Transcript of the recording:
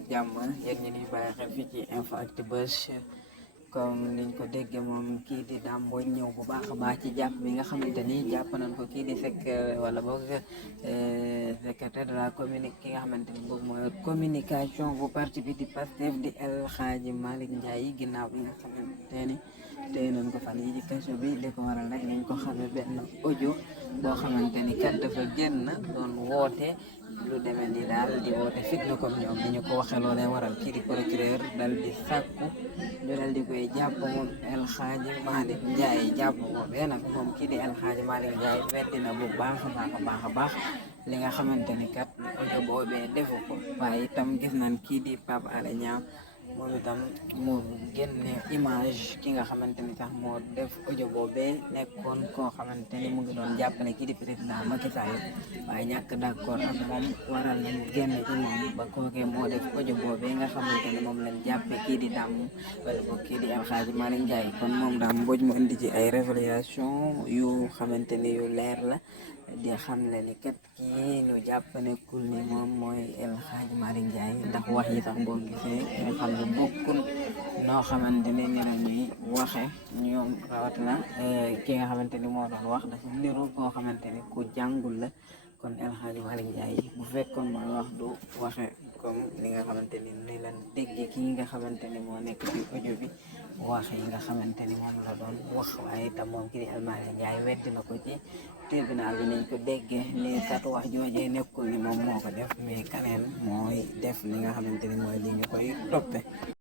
ak jàmm yéen ñi ñuy bàyyi xel fii ci Info Actu Buzz comme niñ ko déggee moom kii di Dame Mbodj ñëw bu baax a baax ci jàpp bi nga xamante ni jàpp nañ ko kii di wala boog secrétaire de la ki nga xamante ni boobu mooy communication bu parti bi di Pastef di El Hadji Malick Ndiaye ginnaaw bi nga xamante ni tey nañ ko fan yi ci kaso bi li ko waral nag niñ ko xamee benn audio boo xamante ni kat dafa génn doon woote lu demee ni daal di woote fitna comme ñoom ni ñu ko waxee loolee waral kii di procureur dal di sàkku ñu dal di koy jàpp moom El Hadji Malick Ndiaye jàpp boobee nag moom kii di El Hadji Malick Ndiaye weddi na bu baax a baax li nga xamante ni kat audio boobee defu ko waaye itam gis nañ kii di Pape Alé Niang moom itam mu génne image ki nga xamante ni sax moo def audio boobee nekkoon koo xamante ni mu ngi doon jàppale kii di président Macky Sall waaye ñàkk d'accord ak moom waral na mu génne ci moom ba kookee moo def audio boobee nga xamante ni moom lañ jàppe kii di Dame wala boog kii di El Hadji Malick Ndiaye kon moom Dame Mbodj mu indi ci ay révélation yu xamante ni yu leer la di xam ne ni kat kii ñu jàpp nekkul ni moom mooy El Hadji Malick Ndiaye ndax wax yi sax boo gisee nga xam ne bokkul noo xamante ni ni la ñuy waxe ñoom rawatina ki nga xamante ni moo doon wax dafa niru koo xamante ni ku jàngul la kon El Hadji Malick Ndiaye bu fekkoon mooy wax du waxe comme li nga xamante ni ni lan déggee ki nga xamante ni moo nekk ci audio bi wax yi nga xamante ni moom la doon wax waaye itam moom kii di El Malick Ndiaye weddi na ko ci tribunal bi nañ ko déggee ni kat wax joojee nekkul ni moom moo ko def mais kaneen mooy def li nga xamante ni mooy li ñu koy toppe